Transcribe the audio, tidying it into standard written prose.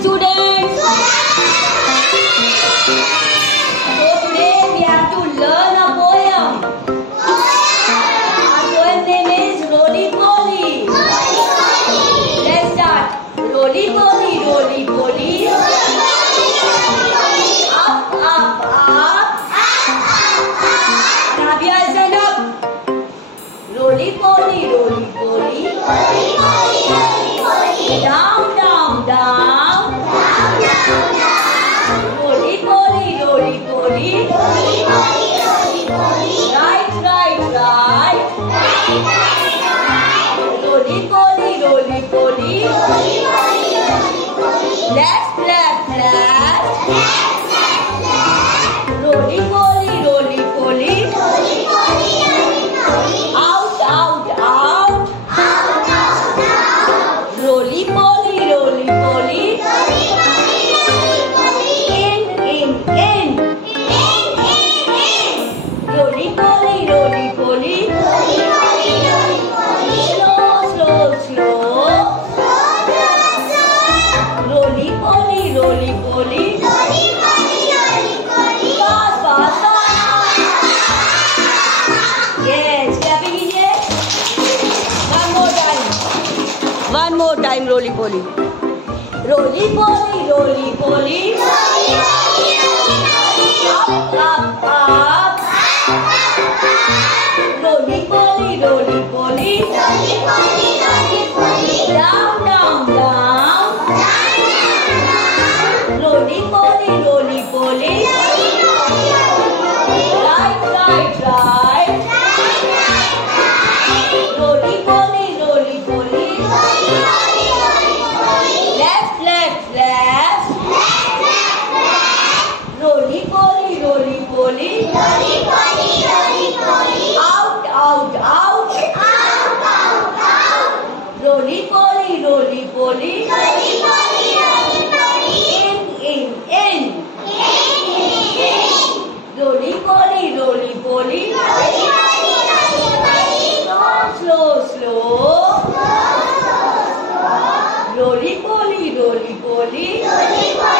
students. So today we have to learn a poem. Our poem name is Roly Poly. Let's start. Roly Poly, Roly Poly. Up, up, up. Now we are stand up. Roly Poly, Roly Poly. Down, down, down. Roly Poly, Roly Poly. Right, right, right. Roly Poly, Roly Poly. Left, left, left. Roly Poly, Roly Poly. Out, out, out. Roly Poly, Roly Poly. In, in, in. Roly Poly, Roly Poly. Slow, slow, slow. Roly Poly, Roly Poly. Fast, fast, fast. Yes, clapping कीजिए. One more time. One more time, Roly Poly. Roly Poly, Roly Poly. Up, up, up. Roly Poly, Roly Poly. Down, down, down. Roly Poly, Roly Poly. Right, right, right. Roly Poly, Roly Poly. Left, left, left. Roly Poly, Roly Poly. Out, out, out. Roly Poly, Roly Poly. In, in, in. Roly Poly, Roly Poly. Slow, slow. Roly Poly, Roly Poly.